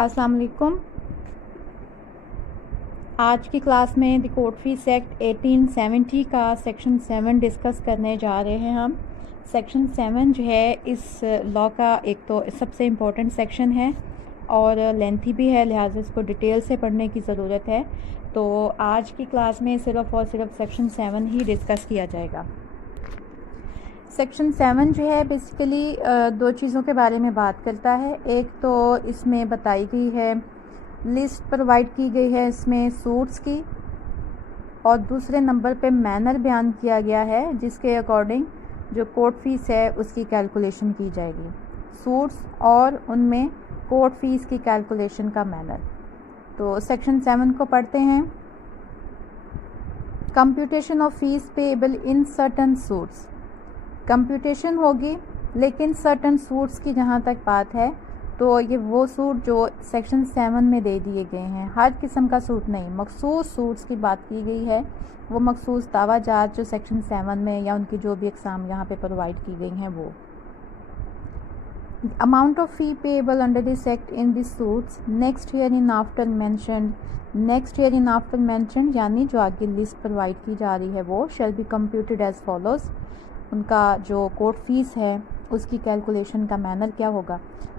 अस्सलाम वालेकुम। आज की क्लास में द कोर्ट फीस एक्ट 1870 का सेक्शन 7 डिस्कस करने जा रहे हैं हम। सेक्शन 7 जो है इस लॉ का एक तो सबसे इम्पोर्टेंट सेक्शन है और लेंथी भी है, लिहाजा इसको डिटेल से पढ़ने की ज़रूरत है। तो आज की क्लास में सिर्फ़ और सिर्फ सेक्शन 7 ही डिस्कस किया जाएगा। सेक्शन 7 जो है बेसिकली दो चीज़ों के बारे में बात करता है। एक तो इसमें बताई गई है, लिस्ट प्रोवाइड की गई है इसमें सूट्स की, और दूसरे नंबर पे मैनर बयान किया गया है जिसके अकॉर्डिंग जो कोर्ट फीस है उसकी कैलकुलेशन की जाएगी। सूट्स और उनमें कोर्ट फीस की कैलकुलेशन का मैनर। तो सेक्शन 7 को पढ़ते हैं। Computation of fees payable in certain suits. Computation होगी, लेकिन सर्टन सूट्स की जहाँ तक बात है तो ये वो सूट जो सेक्शन 7 में दे दिए गए हैं, हर किस्म का सूट नहीं, मखसूस सूट्स की बात की गई है। वो मखसूस दावाजात जो सेक्शन 7 में या उनकी जो भी एग्ज़ाम यहाँ पे प्रोवाइड की गई हैं वो। Amount of fee payable under this act in this suits next year in after mentioned. Next year in after mentioned यानी जो आगे लिस्ट प्रोवाइड की जा रही है वो shall be computed as follows. उनका जो कोर्ट फीस है उसकी कैलकुलेशन का मैनर क्या होगा।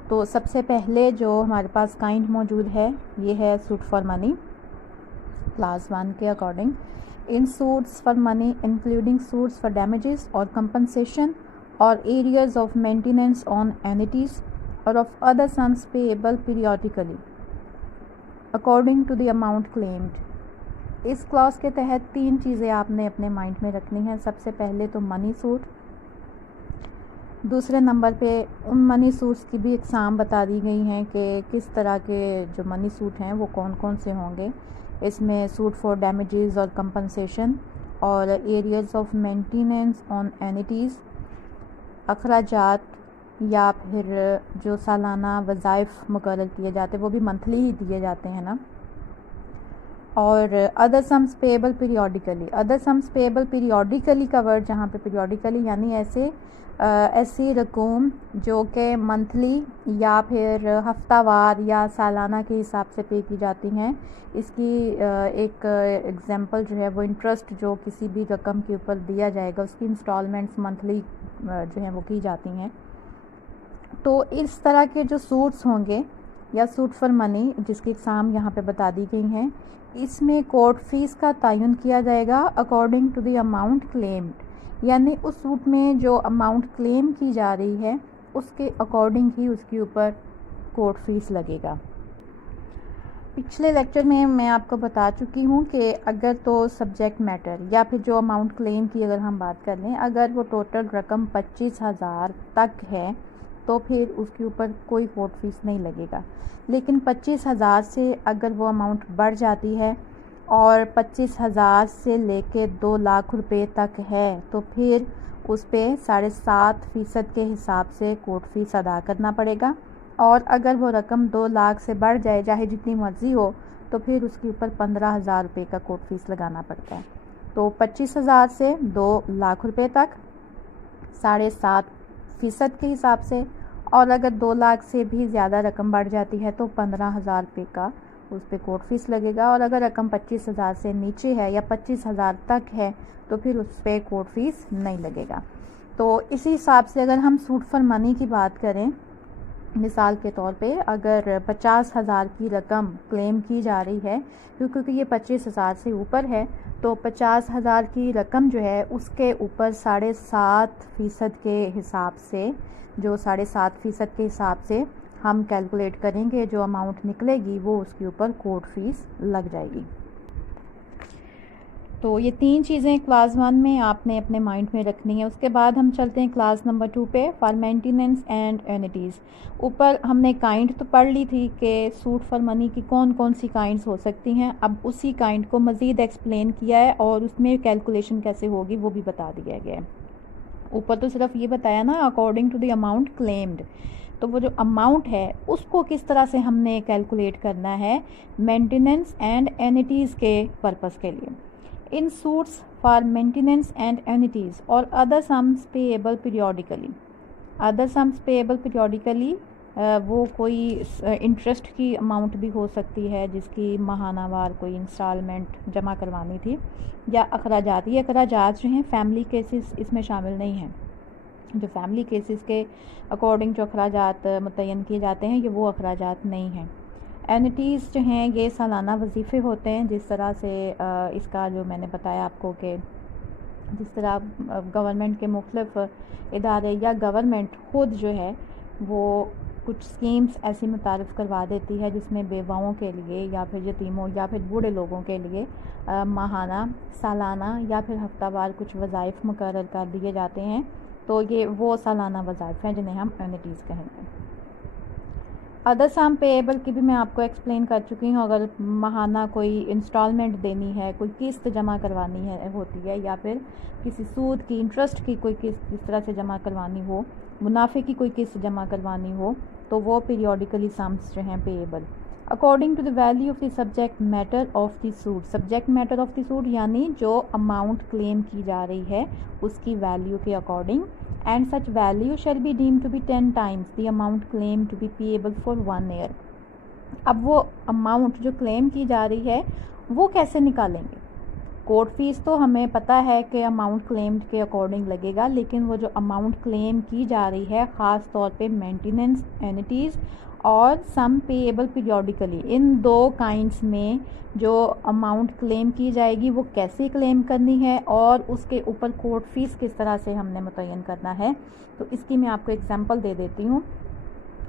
तो सबसे पहले जो हमारे पास काइंड मौजूद है ये है सूट फॉर मनी क्लास 1 के according. In suits for money including suits for damages और कंपनसेशन और arrears of maintenance on annuities और of other sums payable periodically according to the amount claimed. इस क्लॉज के तहत 3 चीज़ें आपने अपने माइंड में रखनी है। सबसे पहले तो मनी सूट, दूसरे नंबर पे उन मनी सूट्स की भी एग्ज़ाम बता दी गई हैं कि किस तरह के जो मनी सूट हैं वो कौन कौन से होंगे। इसमें सूट फॉर डैमेजेस और कंपनसेशन और एरियाज ऑफ मेंटेनेंस ऑन एनिटीज़, अखराजात या फिर जो सालाना वज़ाइफ मुकर्रर किए जाते हैं वो भी मंथली ही दिए जाते हैं ना, और other sums payable periodically. Other sums payable periodically का वर्ड जहाँ पे पीरियडिकली यानी ऐसी रकूम जो कि मंथली या फिर हफ्तावार या सालाना के हिसाब से पे की जाती हैं। इसकी एक एग्जांपल जो है वो इंटरेस्ट जो किसी भी रकम के ऊपर दिया जाएगा उसकी इंस्टॉलमेंट्स मंथली जो हैं वो की जाती हैं। तो इस तरह के जो सूट्स होंगे या सूट फॉर मनी जिसकी एग्ज़ाम यहाँ पे बता दी गई हैं, इसमें कोर्ट फीस का तयन किया जाएगा according to the amount claimed, यानी उस सूट में जो अमाउंट क्लेम की जा रही है उसके अकॉर्डिंग ही उसके ऊपर कोर्ट फीस लगेगा। पिछले लेक्चर में मैं आपको बता चुकी हूँ कि अगर तो सब्जेक्ट मैटर या फिर जो अमाउंट क्लेम की अगर हम बात कर लें, अगर वो टोटल रकम 25,000 तक है तो फिर उसके ऊपर कोई कोर्ट फीस नहीं लगेगा। लेकिन 25,000 से अगर वो अमाउंट बढ़ जाती है और 25,000 से लेके 2 लाख रुपए तक है तो फिर उस पर 7.5% के हिसाब से कोर्ट फीस अदा करना पड़ेगा। और अगर वो रकम 2 लाख से बढ़ जाए, चाहे जितनी मर्ज़ी हो, तो फिर उसके ऊपर 15,000 रुपये का कोर्ट फीस लगाना पड़ता है। तो 25,000 से 2 लाख रुपए तक 7.5% के हिसाब से, और अगर 2 लाख से भी ज़्यादा रकम बढ़ जाती है तो 15,000 रुपये का उस पर कोर्ट फीस लगेगा। और अगर रकम 25,000 से नीचे है या 25,000 तक है तो फिर उस पर कोर्ट फीस नहीं लगेगा। तो इसी हिसाब से अगर हम सूट फॉर मनी की बात करें, मिसाल के तौर पे अगर 50,000 की रकम क्लेम की जा रही है, क्योंकि ये 25,000 से ऊपर है, तो 50,000 की रकम जो है उसके ऊपर 7.5% के हिसाब से, जो 7.5% के हिसाब से हम कैलकुलेट करेंगे, जो अमाउंट निकलेगी वो उसके ऊपर कोर्ट फीस लग जाएगी। तो ये 3 चीज़ें क्लास 1 में आपने अपने माइंड में रखनी है। उसके बाद हम चलते हैं क्लास नंबर 2 पे, फॉर मेंटेनेंस एंड एनिटीज़। ऊपर हमने काइंड तो पढ़ ली थी कि सूट फॉर मनी की कौन कौन सी काइंड्स हो सकती हैं। अब उसी काइंड को मज़ीद एक्सप्लेन किया है और उसमें कैलकुलेशन कैसे होगी वो भी बता दिया गया है। ऊपर तो सिर्फ ये बताया ना according to the amount claimed, तो वो जो अमाउंट है उसको किस तरह से हमने कैलकुलेट करना है मेंटेनेंस एंड एनिटीज़ के पर्पस के लिए। इन सूट्स फॉर मेंटेनेंस एंड एनिटीज़ और other sums payable periodically. Other sums payable periodically वो कोई इंटरेस्ट की अमाउंट भी हो सकती है जिसकी माहानावार कोई इंस्टॉलमेंट जमा करवानी थी, या अखराजात। ये अखराजात जो हैं फैमिली केसेस इसमें शामिल नहीं हैं। जो फैमिली केसेस के अकॉर्डिंग जो अखराजात मुतय्यन किए जाते हैं ये वो अखराजात नहीं हैं। एनिटीज़ जो हैं ये सालाना वजीफ़े होते हैं। जिस तरह से इसका जो मैंने बताया आपको कि जिस तरह गवर्नमेंट के मुख्तलिफ इदारे या गवर्नमेंट ख़ुद जो है वो कुछ स्कीम्स ऐसी मुतारफ़ करवा देती है जिसमें बेवाओं के लिए या फिर यतीमों या फिर बूढ़े लोगों के लिए माहाना, सालाना या फिर हफ्तावार कुछ वज़ाइफ मुकर्रर कर दिए जाते हैं। तो ये वो सालाना वज़ाइफ हैं जिन्हें हम एनिटीज़ कहेंगे। अदर सम पेएबल की भी मैं आपको एक्सप्लेन कर चुकी हूँ। अगर माहाना कोई इंस्टॉलमेंट देनी है, कोई किस्त जमा करवानी है होती है, या फिर किसी सूद की, इंटरेस्ट की कोई किस्त इस तरह से जमा करवानी हो, मुनाफे की कोई किस्त जमा करवानी हो, तो वो पीरियडिकली सम्स जो हैं payable according to the value of the subject matter of the suit. Subject matter of the suit यानी जो अमाउंट क्लेम की जा रही है उसकी वैल्यू के according, and such value shall be deemed to be 10 times the amount claimed to be payable for 1 year। अब वो अमाउंट जो क्लेम की जा रही है वो कैसे निकालेंगे? कोर्ट फीस तो हमें पता है कि अमाउंट क्लेम्ड के अकॉर्डिंग लगेगा, लेकिन वो जो अमाउंट क्लेम की जा रही है ख़ास तौर पे मेंटेनेंस एनिटीज़ और सम पेएबल पीरियडिकली, इन दो काइंड्स में जो अमाउंट क्लेम की जाएगी वो कैसे क्लेम करनी है और उसके ऊपर कोर्ट फीस किस तरह से हमने मुतय्यन करना है। तो इसकी मैं आपको एग्जांपल दे देती हूँ।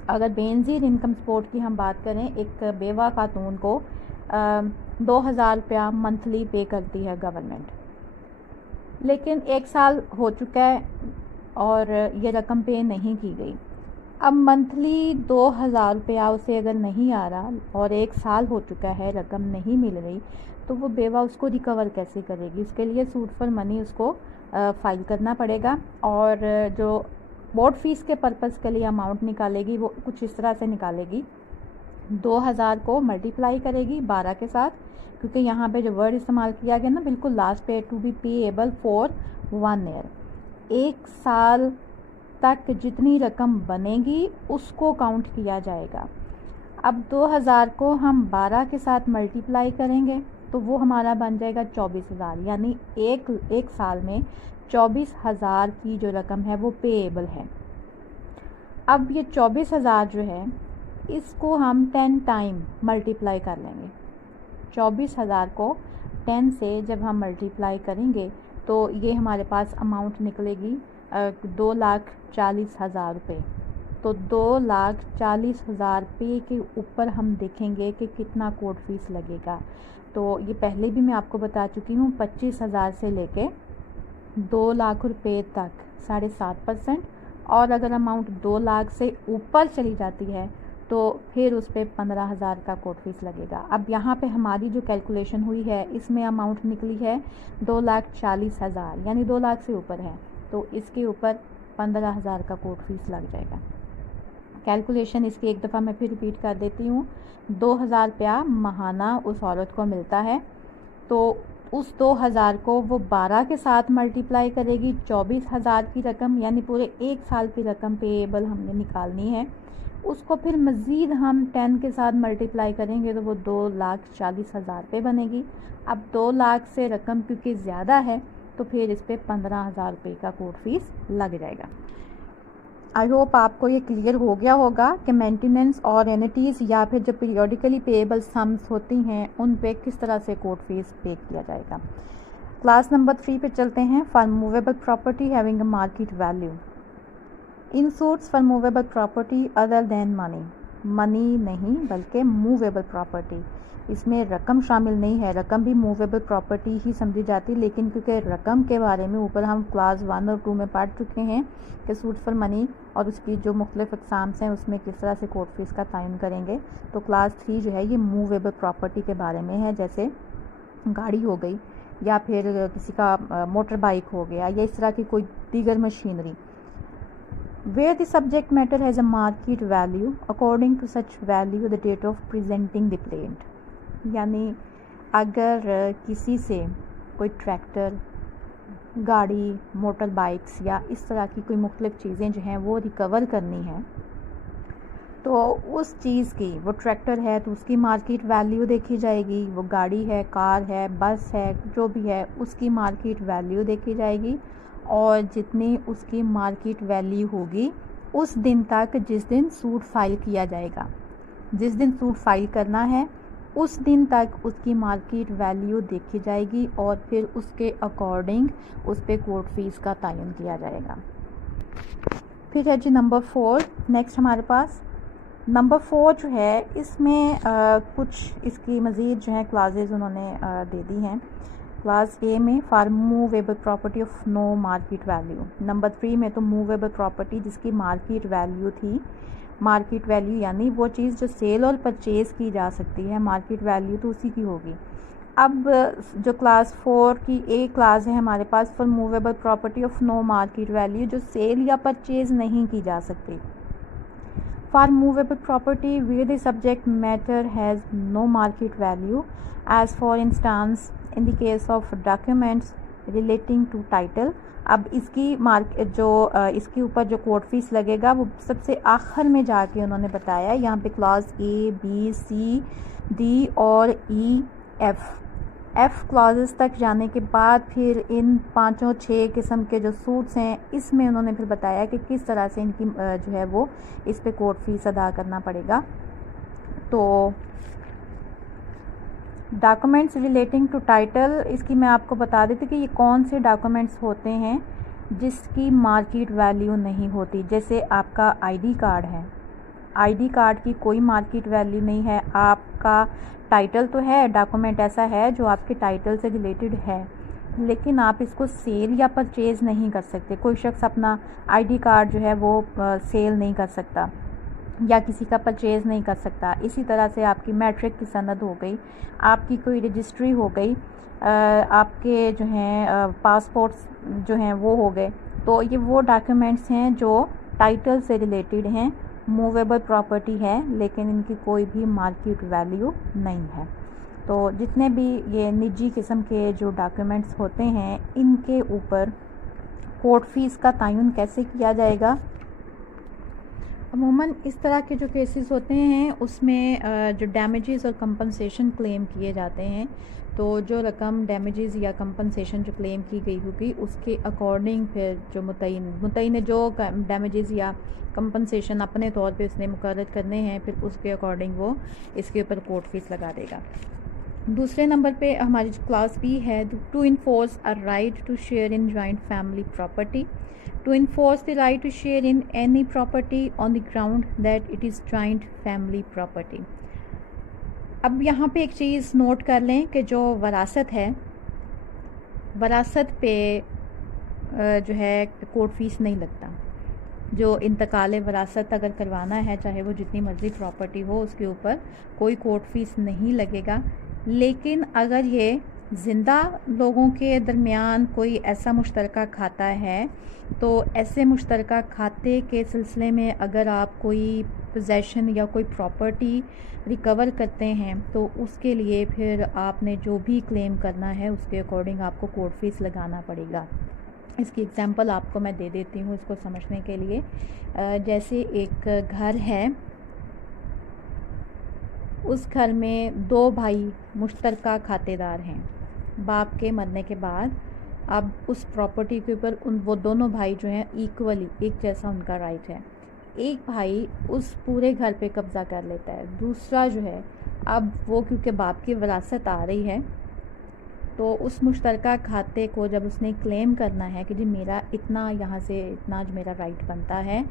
अगर बेनज़ीर इनकम सपोर्ट की हम बात करें, एक बेवा खातून को 2000 रुपया मंथली पे करती है गवर्नमेंट, लेकिन 1 साल हो चुका है और ये रकम पे नहीं की गई। अब मंथली 2000 रुपया उसे अगर नहीं आ रहा और 1 साल हो चुका है, रकम नहीं मिल रही, तो वो बेवा उसको रिकवर कैसे करेगी? उसके लिए सूट फॉर मनी उसको फ़ाइल करना पड़ेगा, और जो बोर्ड फीस के पर्पज़ के लिए अमाउंट निकालेगी वो कुछ इस तरह से निकालेगी। 2000 को मल्टीप्लाई करेगी 12 के साथ, क्योंकि यहाँ पे जो वर्ड इस्तेमाल किया गया ना बिल्कुल लास्ट पे, to be payable for 1 year. 1 साल तक जितनी रकम बनेगी उसको काउंट किया जाएगा। अब 2000 को हम 12 के साथ मल्टीप्लाई करेंगे तो वो हमारा बन जाएगा 24,000, यानी एक साल में 24,000 की जो रकम है वो पेएबल है। अब ये 24,000 जो है इसको हम 10 टाइम मल्टीप्लाई कर लेंगे। 24,000 को 10 से जब हम मल्टीप्लाई करेंगे तो ये हमारे पास अमाउंट निकलेगी 2,40,000 रुपये। तो 2,40,000 रुपये के ऊपर हम देखेंगे कि कितना कोर्ट फीस लगेगा। तो ये पहले भी मैं आपको बता चुकी हूँ, 25,000 से लेके 2 लाख रुपये तक 7.5%, और अगर अमाउंट 2 लाख से ऊपर चली जाती है तो फिर उस पर 15,000 का कोर्ट फीस लगेगा। अब यहाँ पे हमारी जो कैलकुलेशन हुई है इसमें अमाउंट निकली है 2,40,000, यानी 2 लाख से ऊपर है, तो इसके ऊपर 15,000 का कोर्ट फीस लग जाएगा। कैलकुलेशन इसकी एक दफ़ा मैं फिर रिपीट कर देती हूँ। 2,000 रुपया महाना उस औरत को मिलता है, तो उस 2,000 को वो 12 के साथ मल्टीप्लाई करेगी। 24,000 की रकम यानी पूरे 1 साल की रकम पेएबल हमने निकालनी है। उसको फिर मज़ीद हम 10 के साथ मल्टीप्लाई करेंगे तो वो 2,40,000 रुपये बनेगी। अब 2 लाख से रकम क्योंकि ज़्यादा है तो फिर इस पर 15,000 रुपये का कोर्ट फीस लग जाएगा। आई होप आपको ये क्लियर हो गया होगा कि मेंटेनेंस और एनिटीज़ या फिर जो पीरियडिकली पेएबल सम्स होती हैं उन पे किस तरह से कोर्ट फीस पे किया जाएगा। क्लास नंबर 3 पे चलते हैं। For movable property having a market value in suits for movable property other than money, money नहीं बल्कि मूवेबल प्रॉपर्टी, इसमें रकम शामिल नहीं है। रकम भी मूवेबल प्रॉपर्टी ही समझी जाती, लेकिन क्योंकि रकम के बारे में ऊपर हम क्लास 1 और 2 में पढ़ चुके हैं कि सूट फॉर मनी और उसकी जो मुख्तलिफ इक़साम्स हैं उसमें किस तरह से कोर्ट फीस का तयन करेंगे, तो क्लास 3 जो है ये मूवेबल प्रॉपर्टी के बारे में है। जैसे गाड़ी हो गई या फिर किसी का मोटर बाइक हो गया या इस तरह की कोई दीगर machinery. Where the subject matter has a market value, according to such value the date of presenting the plaint, यानी अगर किसी से कोई ट्रैक्टर, गाड़ी, मोटर बाइक्स या इस तरह की कोई मुख्तलिफ चीज़ें जो हैं वो रिकवर करनी है, तो उस चीज़ की, वो ट्रैक्टर है तो उसकी मार्केट वैल्यू देखी जाएगी, वो गाड़ी है, कार है, बस है, जो भी है उसकी मार्केट वैल्यू देखी जाएगी, और जितनी उसकी मार्केट वैल्यू होगी उस दिन तक जिस दिन सूट फाइल किया जाएगा, जिस दिन सूट फाइल करना है उस दिन तक उसकी मार्केट वैल्यू देखी जाएगी और फिर उसके अकॉर्डिंग उस पर कोर्ट फीस का तयन किया जाएगा। फिर है जी नंबर 4। नेक्स्ट हमारे पास नंबर 4 जो है, इसमें कुछ इसकी मज़ीद जो है क्लासेस उन्होंने दे दी हैं। क्लास ए में for movable property of no market value. Number 3 में तो मूवेबल प्रॉपर्टी जिसकी मार्केट वैल्यू थी, मार्केट वैल्यू यानी वो चीज़ जो सेल और परचेज़ की जा सकती है, मार्केट वैल्यू तो उसी की होगी। अब जो क्लास 4 की ए क्लास है हमारे पास, for movable property of no market value, जो सेल या परचेज़ नहीं की जा सकती। For movable property where the subject matter has no market value, as for instance in the case of documents relating to title. अब इसकी इसके ऊपर जो कोर्ट फीस लगेगा वो सबसे आखिर में जाके उन्होंने बताया। यहाँ पे class A, B, C, D और ई, एफ क्लॉजेस तक जाने के बाद फिर इन 5-6 किस्म के जो सूट्स हैं इसमें उन्होंने फिर बताया कि किस तरह से इनकी जो है वो इस पे कोर्ट फीस अदा करना पड़ेगा। तो डॉक्यूमेंट्स रिलेटिंग टू टाइटल, इसकी मैं आपको बता देती कि ये कौन से डॉक्यूमेंट्स होते हैं जिसकी मार्केट वैल्यू नहीं होती। जैसे आपका आईडी कार्ड है, आईडी कार्ड की कोई मार्केट वैल्यू नहीं है। आपका टाइटल तो है, डॉक्यूमेंट ऐसा है जो आपके टाइटल से रिलेटेड है, लेकिन आप इसको सेल या परचेज़ नहीं कर सकते। कोई शख्स अपना आईडी कार्ड जो है वो सेल नहीं कर सकता या किसी का परचेज़ नहीं कर सकता। इसी तरह से आपकी मैट्रिक की सनद हो गई, आपकी कोई रजिस्ट्री हो गई, आपके जो हैं पासपोर्ट्स जो हैं वो हो गए। तो ये वो डॉक्यूमेंट्स हैं जो टाइटल से रिलेटेड हैं, मूवेबल प्रॉपर्टी है, लेकिन इनकी कोई भी मार्केट वैल्यू नहीं है। तो जितने भी ये निजी किस्म के जो डॉक्यूमेंट्स होते हैं इनके ऊपर कोर्ट फीस का तयन कैसे किया जाएगा। अमूमन इस तरह के जो केसेस होते हैं उसमें जो डैमेजेस और कंपनसेशन क्लेम किए जाते हैं, तो जो रकम डैमेजेस या कंपनसेशन जो क्लेम की गई होगी उसके अकॉर्डिंग फिर जो मुतय्यन ने जो डैमेजेस या कंपनसेशन अपने तौर पे उसने मुकर्रर करने हैं, फिर उसके अकॉर्डिंग वो इसके ऊपर कोर्ट फीस लगा देगा। दूसरे नंबर पे हमारी क्लास बी है, to enforce a right to share in joint family property. To enforce the right to share in any property on the ground that it is joint family property। अब यहाँ पे एक चीज़ नोट कर लें कि जो वरासत है, वरासत पे जो है कोर्ट फीस नहीं लगता। जो इंतकाल वरासत अगर करवाना है, चाहे वो जितनी मर्ज़ी प्रॉपर्टी हो, उसके ऊपर कोई कोर्ट फीस नहीं लगेगा। लेकिन अगर ये ज़िंदा लोगों के दरमियान कोई ऐसा मुश्तरका खाता है, तो ऐसे मुश्तरका खाते के सिलसिले में अगर आप कोई पोजेशन या कोई प्रॉपर्टी रिकवर करते हैं तो उसके लिए फिर आपने जो भी क्लेम करना है उसके अकॉर्डिंग आपको कोर्ट फीस लगाना पड़ेगा। इसकी एग्जांपल आपको मैं दे देती हूँ इसको समझने के लिए। जैसे एक घर है, उस घर में 2 भाई मुश्तरका खातेदार हैं। बाप के मरने के बाद अब उस प्रॉपर्टी के ऊपर वो दोनों भाई जो हैं इक्वली एक जैसा उनका राइट है। एक भाई उस पूरे घर पे कब्ज़ा कर लेता है, दूसरा जो है अब वो क्योंकि बाप की विरासत आ रही है तो उस मुश्तरका खाते को जब उसने क्लेम करना है कि जी मेरा इतना यहाँ से इतना जो मेरा राइट बनता है,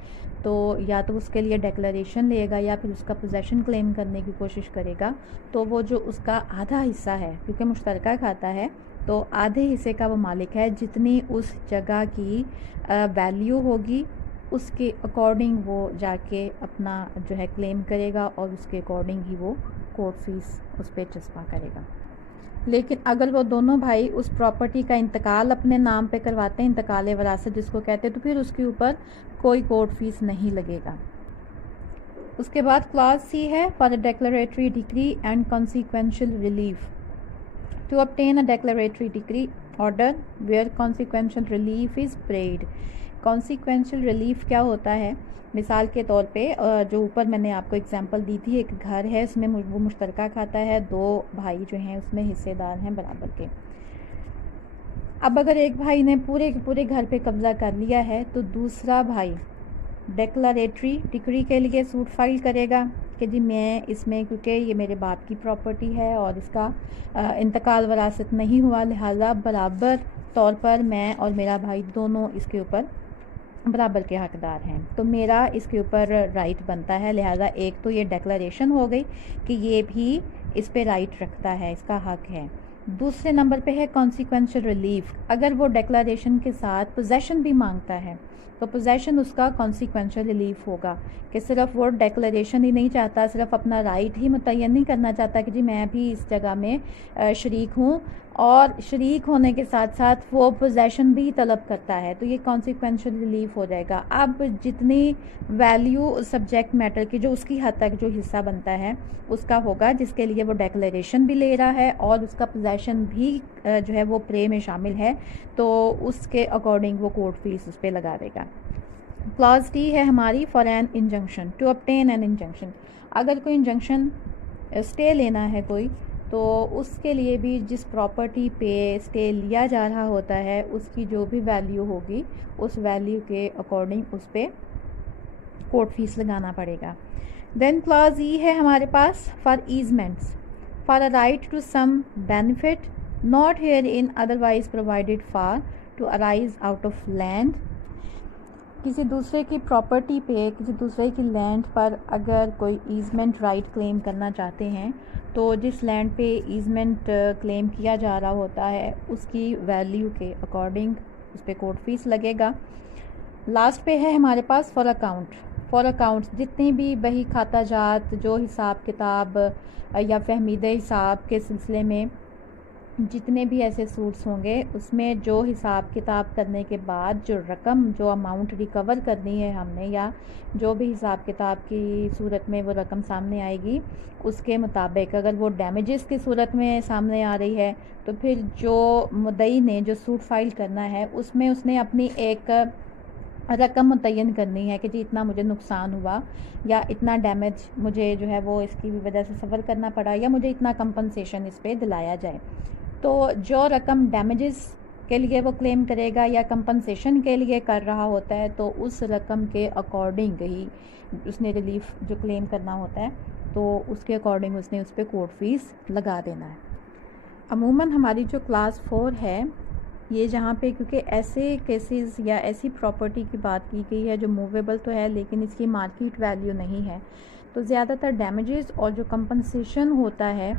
तो या तो उसके लिए डिक्लेरेशन लेगा या फिर उसका पोजेशन क्लेम करने की कोशिश करेगा। तो वो जो उसका आधा हिस्सा है, क्योंकि मुश्तरका खाता है तो आधे हिस्से का वो मालिक है, जितनी उस जगह की वैल्यू होगी उसके अकॉर्डिंग वो जाके अपना जो है क्लेम करेगा और उसके अकॉर्डिंग ही वो कोर्ट फीस उस पर चस्पा करेगा। लेकिन अगर वो दोनों भाई उस प्रॉपर्टी का इंतकाल अपने नाम पे करवाते हैं, इंतकाल वरासत जिसको कहते हैं, तो फिर उसके ऊपर कोई कोर्ट फीस नहीं लगेगा। उसके बाद क्लास सी है, for a declaratory decree and consequential relief. To obtain a declaratory decree order where consequential relief is paid, consequential relief क्या होता है? मिसाल के तौर पे जो ऊपर मैंने आपको एग्जांपल दी थी, एक घर है, इसमें वो मुश्तरका खाता है, 2 भाई जो हैं उसमें हिस्सेदार हैं बराबर के। अब अगर एक भाई ने पूरे के पूरे घर पे कब्जा कर लिया है तो दूसरा भाई डिक्लेरेटरी डिक्री के लिए सूट फाइल करेगा कि जी मैं इसमें, क्योंकि ये मेरे बाप की प्रॉपर्टी है और इसका इंतकाल वरासत नहीं हुआ, लिहाजा बराबर तौर पर मैं और मेरा भाई दोनों इसके ऊपर बराबर के हकदार हैं, तो मेरा इसके ऊपर राइट बनता है। लिहाजा एक तो ये डिक्लेरेशन हो गई कि ये भी इस पे राइट रखता है, इसका हक है। दूसरे नंबर पे है कॉन्सिक्वेंशियल रिलीफ। अगर वो डिक्लेरेशन के साथ पोजेशन भी मांगता है तो पोजेशन उसका कॉन्सिक्वेंशियल रिलीफ होगा कि सिर्फ वो डिक्लेरेशन ही नहीं चाहता, सिर्फ अपना राइट ही मुतय्यन नहीं करना चाहता कि जी मैं भी इस जगह में शरीक हूँ, और शरीक होने के साथ साथ वो पोजेशन भी तलब करता है, तो ये कॉन्सिक्वेंशियल रिलीफ हो जाएगा। अब जितनी वैल्यू सब्जेक्ट मैटर की जो उसकी हद तक जो हिस्सा बनता है उसका होगा, जिसके लिए वो डिक्लेरेशन भी ले रहा है और उसका पोजेशन भी जो है वो प्रे में शामिल है, तो उसके अकॉर्डिंग वो कोर्ट फीस उस पर लगा देगा। क्लॉज डी है हमारी for an injunction, to obtain an injunction. अगर कोई इंजंक्शन स्टे लेना है कोई, तो उसके लिए भी जिस प्रॉपर्टी पे स्टे लिया जा रहा होता है उसकी जो भी वैल्यू होगी उस वैल्यू के अकॉर्डिंग उस पर कोर्ट फीस लगाना पड़ेगा। देन क्लॉज ई है हमारे पास for easements, for a right to some benefit not herein otherwise provided for to arise out of land. किसी दूसरे की प्रॉपर्टी पे, किसी दूसरे की लैंड पर अगर कोई ईजमेंट राइट क्लेम करना चाहते हैं तो जिस लैंड पे ईजमेंट क्लेम किया जा रहा होता है उसकी वैल्यू के अकॉर्डिंग उस पर कोर्ट फीस लगेगा। लास्ट पे है हमारे पास फॉर अकाउंट। फॉर अकाउंट्स जितनी भी बही खाता जात, जो हिसाब किताब या फहमीदे हिसाब के सिलसिले में जितने भी ऐसे सूट्स होंगे उसमें जो हिसाब किताब करने के बाद जो रकम, जो अमाउंट रिकवर करनी है हमने, या जो भी हिसाब किताब की सूरत में वो रकम सामने आएगी उसके मुताबिक अगर वो डैमेजेस की सूरत में सामने आ रही है तो फिर जो मुद्दई ने जो सूट फाइल करना है उसमें उसने अपनी एक रकम मुतय्यन करनी है कि जी इतना मुझे नुकसान हुआ या इतना डैमेज मुझे जो है वो इसकी वजह से सफ़र करना पड़ा या मुझे इतना कंपनसेशन इस पर दिलाया जाए। तो जो रकम डैमेजेस के लिए वो क्लेम करेगा या कंपनसेशन के लिए कर रहा होता है तो उस रकम के अकॉर्डिंग ही उसने रिलीफ जो क्लेम करना होता है तो उसके अकॉर्डिंग उसने उस पर कोर्ट फीस लगा देना है। अमूमन हमारी जो क्लास 4 है ये जहाँ पे, क्योंकि ऐसे केसेस या ऐसी प्रॉपर्टी की बात की गई है जो मूवेबल तो है लेकिन इसकी मार्केट वैल्यू नहीं है, तो ज़्यादातर डैमेजेस और जो कंपनसेशन होता है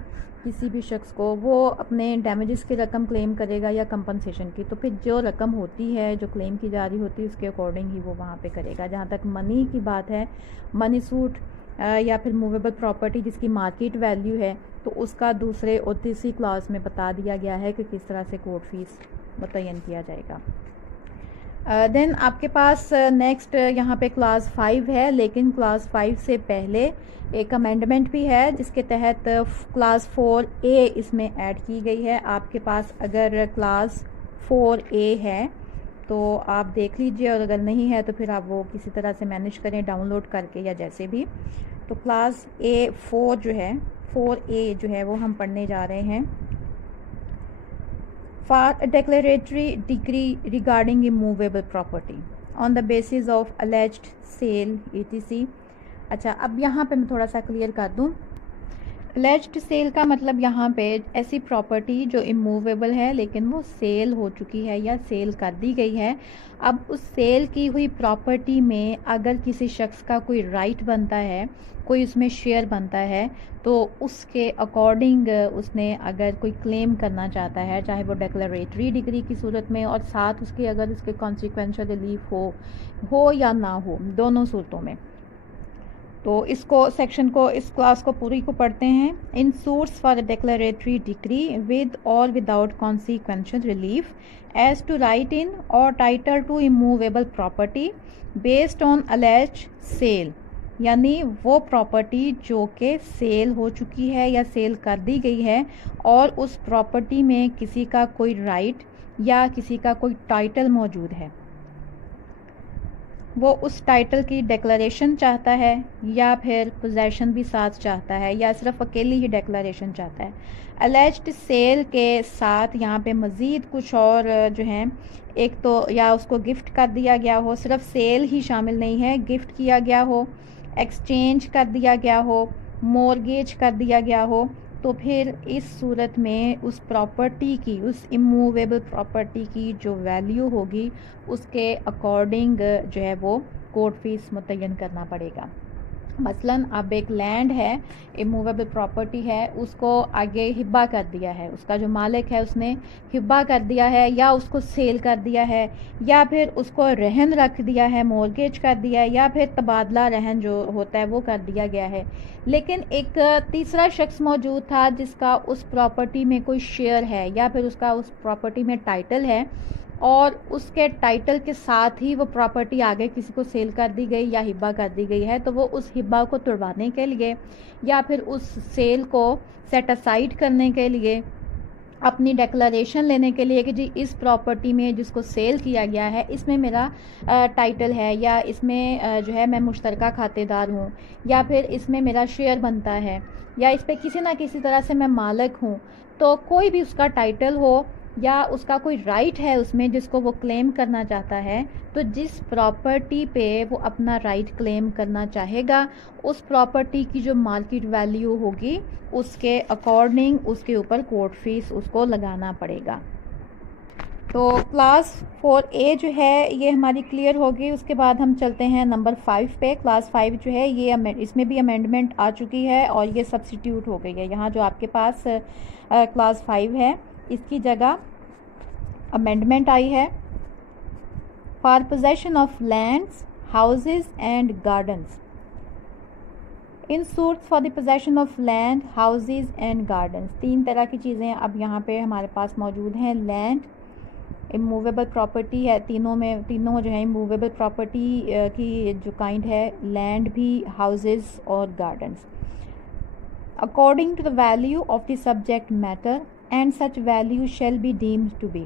किसी भी शख्स को, वो अपने डैमेजेस की रकम क्लेम करेगा या कंपनसेशन की, तो फिर जो रकम होती है जो क्लेम की जा रही होती है उसके अकॉर्डिंग ही वो वहाँ पे करेगा। जहाँ तक मनी की बात है, मनी सूट या फिर मूवेबल प्रॉपर्टी जिसकी मार्केट वैल्यू है, तो उसका दूसरे और तीसरी क्लास में बता दिया गया है कि किस तरह से कोर्ट फीस मुतय्यन किया जाएगा। देन आपके पास नेक्स्ट यहाँ पे क्लास 5 है, लेकिन क्लास 5 से पहले एक अमेंडमेंट भी है जिसके तहत क्लास 4A इसमें ऐड की गई है। आपके पास अगर क्लास 4A है तो आप देख लीजिए, और अगर नहीं है तो फिर आप वो किसी तरह से मैनेज करें डाउनलोड करके या जैसे भी। तो क्लास A4 जो है, 4A जो है वो हम पढ़ने जा रहे हैं। For a declaratory decree regarding immovable property on the basis of alleged sale etc. अच्छा, अब यहाँ पे मैं थोड़ा सा क्लियर कर दूँ। alleged sale का मतलब यहाँ पे ऐसी प्रॉपर्टी जो इमूवेबल है लेकिन वो सेल हो चुकी है या सेल कर दी गई है। अब उस सेल की हुई प्रॉपर्टी में अगर किसी शख्स का कोई राइट बनता है, कोई उसमें शेयर बनता है, तो उसके अकॉर्डिंग उसने अगर कोई क्लेम करना चाहता है, चाहे वो डिक्लेरेटरी डिग्री की सूरत में और साथ उसके अगर उसके कॉन्सिक्वेंशियल रिलीफ हो या ना हो, दोनों सूरतों में, तो इसको सेक्शन को, इस क्लास को पूरी को पढ़ते हैं। In suits for declaratory decree with or without consequential relief as to right in or title to immovable property based on alleged sale, यानी वो प्रॉपर्टी जो कि सेल हो चुकी है या सेल कर दी गई है और उस प्रॉपर्टी में किसी का कोई राइट या किसी का कोई टाइटल मौजूद है। वो उस टाइटल की डिक्लेरेशन चाहता है या फिर पोजेशन भी साथ चाहता है या सिर्फ अकेली ही डिक्लेरेशन चाहता है। अलेज्ड सेल के साथ यहाँ पे मज़ीद कुछ और जो हैं, एक तो या उसको गिफ्ट कर दिया गया हो, सिर्फ सेल ही शामिल नहीं है, गिफ्ट किया गया हो, एक्सचेंज कर दिया गया हो, मॉर्गेज कर दिया गया हो, तो फिर इस सूरत में उस प्रॉपर्टी की, उस इमूवेबल प्रॉपर्टी की जो वैल्यू होगी उसके अकॉर्डिंग जो है वो कोर्ट फीस मुतय्यन करना पड़ेगा। मसलन अब एक लैंड है, इमूवेबल प्रॉपर्टी है, उसको आगे हिब्बा कर दिया है, उसका जो मालिक है उसने हिब्बा कर दिया है या उसको सेल कर दिया है या फिर उसको रहन रख दिया है, मॉर्गेज कर दिया है या फिर तबादला रहन जो होता है वो कर दिया गया है। लेकिन एक तीसरा शख्स मौजूद था जिसका उस प्रॉपर्टी में कोई शेयर है या फिर उसका उस प्रॉपर्टी में टाइटल है और उसके टाइटल के साथ ही वो प्रॉपर्टी आगे किसी को सेल कर दी गई या हिब्बा कर दी गई है, तो वो उस हिब्बा को तुड़वाने के लिए या फिर उस सेल को सेट असाइड करने के लिए, अपनी डिक्लेरेशन लेने के लिए कि जी इस प्रॉपर्टी में जिसको सेल किया गया है इसमें मेरा टाइटल है या इसमें जो है मैं मुश्तरका खातेदार हूँ या फिर इसमें मेरा शेयर बनता है या इस पर किसी ना किसी तरह से मैं मालिक हूँ, तो कोई भी उसका टाइटल हो या उसका कोई राइट है उसमें जिसको वो क्लेम करना चाहता है, तो जिस प्रॉपर्टी पे वो अपना राइट क्लेम करना चाहेगा उस प्रॉपर्टी की जो मार्केट वैल्यू होगी उसके अकॉर्डिंग उसके ऊपर कोर्ट फीस उसको लगाना पड़ेगा। तो क्लास 4A जो है ये हमारी क्लियर होगी। उसके बाद हम चलते हैं नंबर 5 पे। क्लास 5 जो है ये इसमें भी अमेंडमेंट आ चुकी है और ये सब्स्टिट्यूट हो गई है। यहाँ जो आपके पास क्लास 5 है इसकी जगह अमेंडमेंट आई है। For possession of lands, houses and gardens, in suits for the possession of land, houses and gardens, 3 तरह की चीज़ें अब यहाँ पे हमारे पास मौजूद हैं। लैंड इमूवेबल प्रॉपर्टी है, तीनों जो है इमूवेबल प्रॉपर्टी की जो काइंड है, लैंड भी, हाउसेज और gardens. According to the value of the subject matter and such value shall be deemed to be.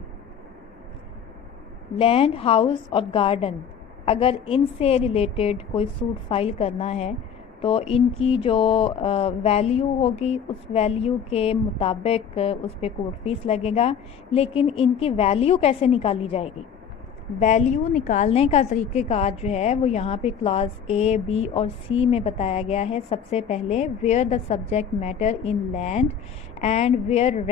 Land, house और गार्डन, अगर इनसे रिलेटेड कोई सूट फाइल करना है तो इनकी जो वैल्यू होगी उस वैल्यू के मुताबिक उस पर कोर्ट फीस लगेगा। लेकिन इनकी वैल्यू कैसे निकाली जाएगी? वैल्यू निकालने का तरीक़ेकार जो है वो यहाँ पे क्लास A, B और C में बताया गया है। सबसे पहले where the subject matter in land and where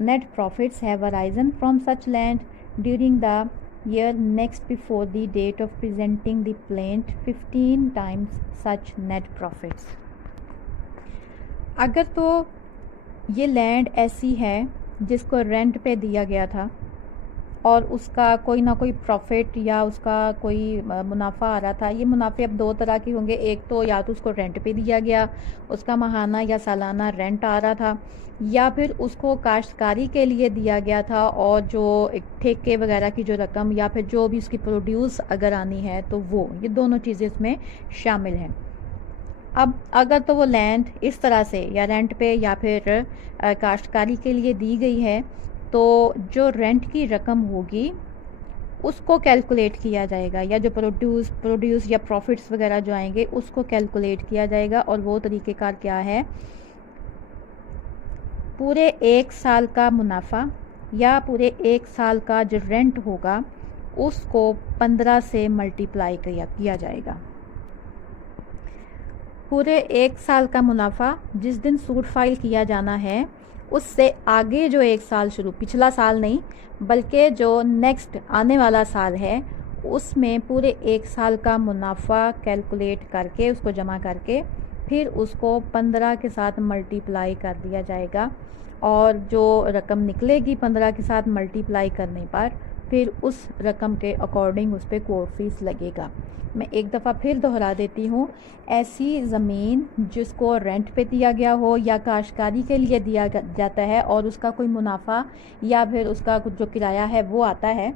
net profits have arisen from such land during the year next before the date of presenting the plaint 15 times such net profits। अगर तो ये land ऐसी है जिसको rent पे दिया गया था और उसका कोई ना कोई प्रॉफिट या उसका कोई मुनाफा आ रहा था। ये मुनाफे अब 2 तरह के होंगे, एक तो या तो उसको रेंट पे दिया गया, उसका माहाना या सालाना रेंट आ रहा था, या फिर उसको काश्तकारी के लिए दिया गया था और जो एक ठेके वगैरह की जो रकम या फिर जो भी उसकी प्रोड्यूस अगर आनी है तो वो, ये दोनों चीज़ें इसमें शामिल हैं। अब अगर तो वो लैंड इस तरह से या रेंट पे या फिर काश्तकारी के लिए दी गई है तो जो रेंट की रकम होगी उसको कैलकुलेट किया जाएगा, या जो प्रोड्यूस या प्रॉफिट्स वगैरह जो आएंगे उसको कैलकुलेट किया जाएगा। और वो तरीक़ेकार क्या है, पूरे 1 साल का मुनाफा या पूरे 1 साल का जो रेंट होगा उसको 15 से मल्टीप्लाई किया जाएगा। पूरे 1 साल का मुनाफा जिस दिन सूट फाइल किया जाना है उससे आगे जो 1 साल शुरू, पिछला साल नहीं बल्कि जो नेक्स्ट आने वाला साल है उसमें पूरे 1 साल का मुनाफा कैलकुलेट करके उसको जमा करके फिर उसको 15 के साथ मल्टीप्लाई कर दिया जाएगा और जो रकम निकलेगी 15 के साथ मल्टीप्लाई करने पर फिर उस रकम के अकॉर्डिंग उस पर कोर्ट फीस लगेगा। मैं एक दफ़ा फिर दोहरा देती हूँ, ऐसी ज़मीन जिसको रेंट पे दिया गया हो या काश्तकारी के लिए दिया जाता है और उसका कोई मुनाफा या फिर उसका कुछ जो किराया है वो आता है,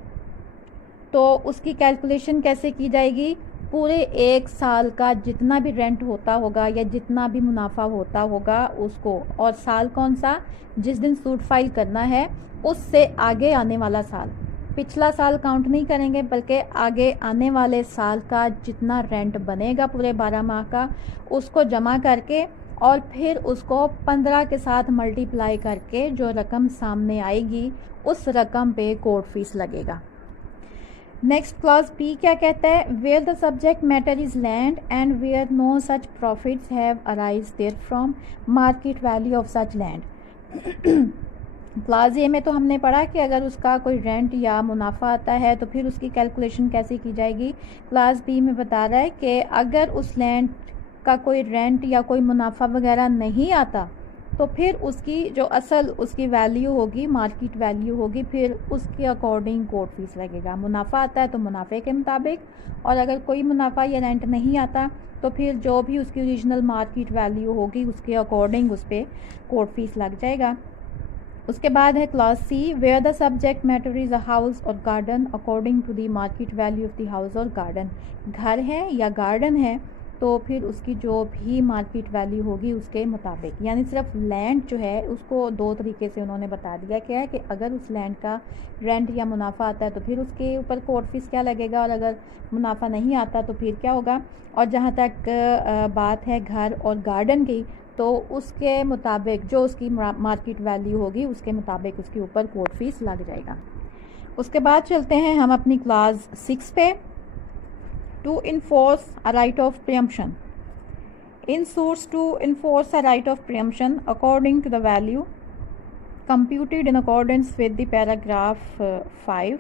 तो उसकी कैलकुलेशन कैसे की जाएगी? पूरे 1 साल का जितना भी रेंट होता होगा या जितना भी मुनाफा होता होगा उसको, और साल कौन सा? जिस दिन सूट फाइल करना है उससे आगे आने वाला साल। पिछला साल काउंट नहीं करेंगे, बल्कि आगे आने वाले साल का जितना रेंट बनेगा पूरे 12 माह का, उसको जमा करके और फिर उसको 15 के साथ मल्टीप्लाई करके जो रकम सामने आएगी उस रकम पे कोर्ट फीस लगेगा। नेक्स्ट क्लॉज बी क्या कहता है, where the subject matter is land and where no such profits have arise there from market value of such land. Class A में तो हमने पढ़ा कि अगर उसका कोई रेंट या मुनाफा आता है तो फिर उसकी कैलकुलेशन कैसे की जाएगी। क्लास बी में बता रहा है कि अगर उस लैंड का कोई रेंट या कोई मुनाफा वगैरह नहीं आता तो फिर उसकी जो असल उसकी वैल्यू होगी, मार्केट वैल्यू होगी, फिर उसके अकॉर्डिंग कोर्ट फीस लगेगा। मुनाफा आता है तो मुनाफे के मुताबिक, और अगर कोई मुनाफा या रेंट नहीं आता तो फिर जो भी उसकी ओरिजिनल मार्केट वैल्यू होगी उसके अकॉर्डिंग उस पर कोर्ट फीस लग जाएगा। उसके बाद है class C, where the subject matter is a house और garden according to the market value of the house और गार्डन। घर है या गार्डन है तो फिर उसकी जो भी मार्केट वैल्यू होगी उसके मुताबिक, यानी सिर्फ लैंड जो है उसको दो तरीके से उन्होंने बता दिया क्या है कि अगर उस लैंड का रेंट या मुनाफा आता है तो फिर उसके ऊपर कोर्ट फीस क्या लगेगा, और अगर मुनाफा नहीं आता तो फिर क्या होगा। और जहाँ तक बात है घर और गार्डन की, तो उसके मुताबिक जो उसकी मार्केट वैल्यू होगी उसके मुताबिक उसके ऊपर कोर्ट फीस लग जाएगा। उसके बाद चलते हैं हम अपनी क्लास 6 पे। To enforce a right of preemption. In suits to enforce a right of preemption according to the value computed in accordance with the paragraph 5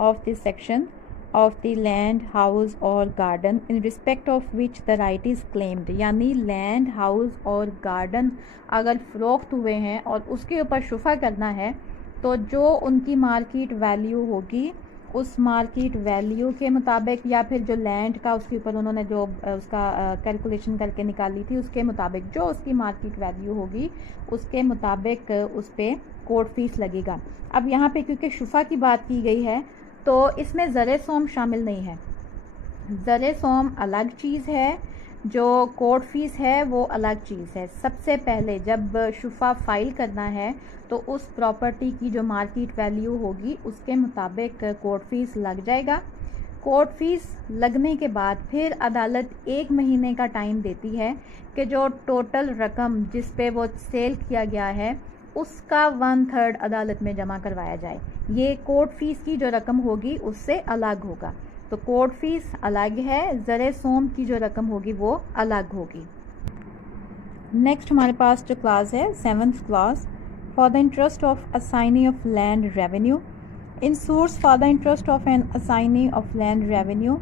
of this section of the land, house or garden in respect of which the right is claimed, यानी land, house और garden अगर फरोख्त हुए हैं और उसके ऊपर शुफा करना है तो जो उनकी मार्केट वैल्यू होगी उस मार्केट वैल्यू के मुताबिक, या फिर जो लैंड का उसके ऊपर उन्होंने जो उसका कैलकुलेशन करके निकाली थी उसके मुताबिक जो उसकी मार्केट वैल्यू होगी उसके मुताबिक उस पर कोर्ट फीस लगेगा। अब यहाँ पे क्योंकि शुफा की बात की गई है तो इसमें ज़रे सोम शामिल नहीं है। ज़रे सोम अलग चीज़ है, जो कोर्ट फीस है वो अलग चीज़ है। सबसे पहले जब शुफा फाइल करना है तो उस प्रॉपर्टी की जो मार्केट वैल्यू होगी उसके मुताबिक कोर्ट फीस लग जाएगा। कोर्ट फीस लगने के बाद फिर अदालत 1 महीने का टाइम देती है कि जो टोटल रकम जिस पे वो सेल किया गया है उसका 1/3 अदालत में जमा करवाया जाए। ये कोर्ट फीस की जो रकम होगी उससे अलग होगा। तो कोर्ट फीस अलग है, ज़रे सोम की जो रकम होगी वो अलग होगी। नेक्स्ट हमारे पास जो क्लास है 7th class, for the interest of assignee of land revenue. In suits for the interest of an assignee of land revenue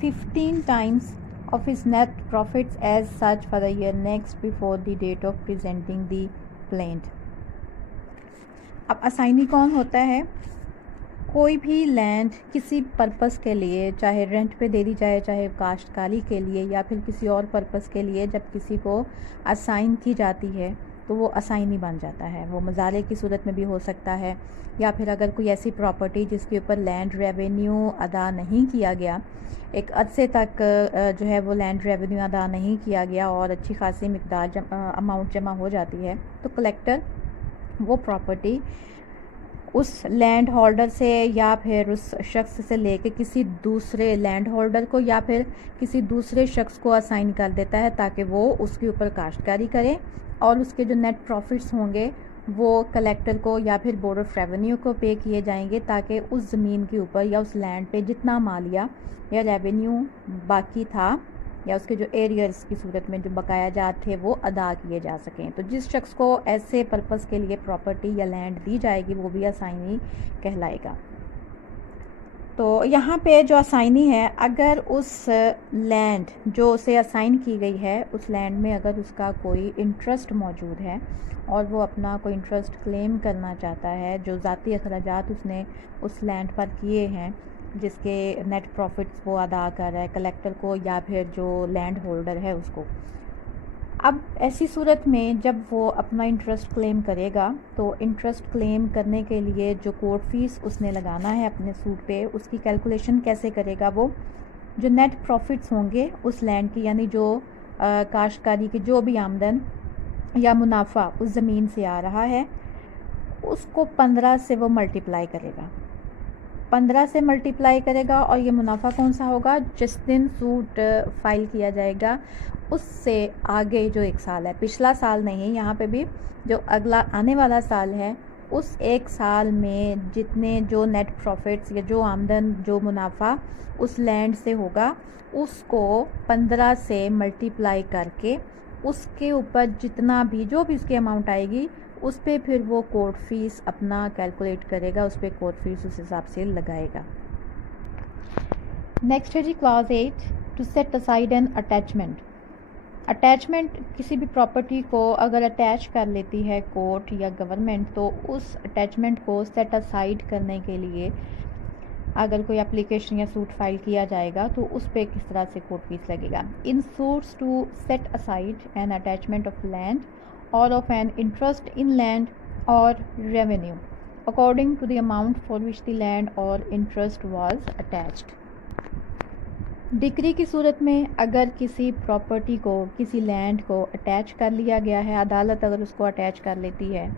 15 times of his net profits as such for the year next before the date of presenting the plaint। अब assignee कौन होता है? कोई भी land किसी purpose के लिए, चाहे रेंट पे दे दी जाए, चाहे काश्तकारी के लिए या फिर किसी और पर्पस के लिए, जब किसी को असाइन की जाती है तो वो असाइनी बन जाता है। वो मज़ारे की सूरत में भी हो सकता है, या फिर अगर कोई ऐसी प्रॉपर्टी जिसके ऊपर लैंड रेवेन्यू अदा नहीं किया गया, एक अरसे तक जो है वो लैंड रेवेन्यू अदा नहीं किया गया और अच्छी खासी मिकदार अमाउंट जमा हो जाती है, तो कलेक्टर वो प्रॉपर्टी उस लैंड होल्डर से या फिर उस शख्स से लेके किसी दूसरे लैंड होल्डर को या फिर किसी दूसरे शख्स को असाइन कर देता है ताकि वो उसके ऊपर काश्तकारी करे, और उसके जो नेट प्रॉफिट्स होंगे वो कलेक्टर को या फिर बोर्ड ऑफ रेवेन्यू को पे किए जाएंगे, ताकि उस ज़मीन के ऊपर या उस लैंड पे जितना मालिया या रेवेन्यू बाकी था या उसके जो एरियर्स की सूरत में जो बकाया जात थे वो अदा किए जा सकें। तो जिस शख्स को ऐसे पर्पस के लिए प्रॉपर्टी या लैंड दी जाएगी वो भी असाइनी कहलाएगा। तो यहाँ पे जो असाइनी है, अगर उस लैंड जो उसे असाइन की गई है उस लैंड में अगर उसका कोई इंटरेस्ट मौजूद है और वो अपना कोई इंटरेस्ट क्लेम करना चाहता है, जो ज़ाती अखराजात उसने उस लैंड पर किए हैं जिसके नेट प्रॉफिट्स वो अदा कर रहा है कलेक्टर को या फिर जो लैंड होल्डर है उसको, अब ऐसी सूरत में जब वो अपना इंटरेस्ट क्लेम करेगा तो इंटरेस्ट क्लेम करने के लिए जो कोर्ट फीस उसने लगाना है अपने सूट पे, उसकी कैलकुलेशन कैसे करेगा? वो जो नेट प्रॉफिट्स होंगे उस लैंड की, यानी जो काश्तकारी की जो भी आमदन या मुनाफा उस ज़मीन से आ रहा है उसको 15 से वो मल्टीप्लाई करेगा। 15 से मल्टीप्लाई करेगा और ये मुनाफा कौन सा होगा, जिस दिन सूट फाइल किया जाएगा उससे आगे जो एक साल है, पिछला साल नहीं, यहाँ पे भी जो अगला आने वाला साल है उस एक साल में जितने जो नेट प्रॉफिट्स या जो आमदन जो मुनाफा उस लैंड से होगा उसको 15 से मल्टीप्लाई करके उसके ऊपर जितना भी जो भी उसकी अमाउंट आएगी उस पर फिर वो कोर्ट फीस अपना कैलकुलेट करेगा, उस पर कोर्ट फीस उस हिसाब से लगाएगा। नेक्स्ट है G clause 8, to set aside an attachment. Attachment किसी भी प्रॉपर्टी को अगर अटैच कर लेती है कोर्ट या गवर्नमेंट, तो उस अटैचमेंट को सेट असाइड करने के लिए अगर कोई एप्लीकेशन या सूट फाइल किया जाएगा तो उस पर किस तरह से कोर्ट फीस लगेगा। In suits to set aside an attachment of land or of an interest in land or revenue according to the amount for which the land or interest was attached। Decree की सूरत में अगर किसी property को, किसी land को attach कर लिया गया है, अदालत अगर उसको अटैच कर लेती है,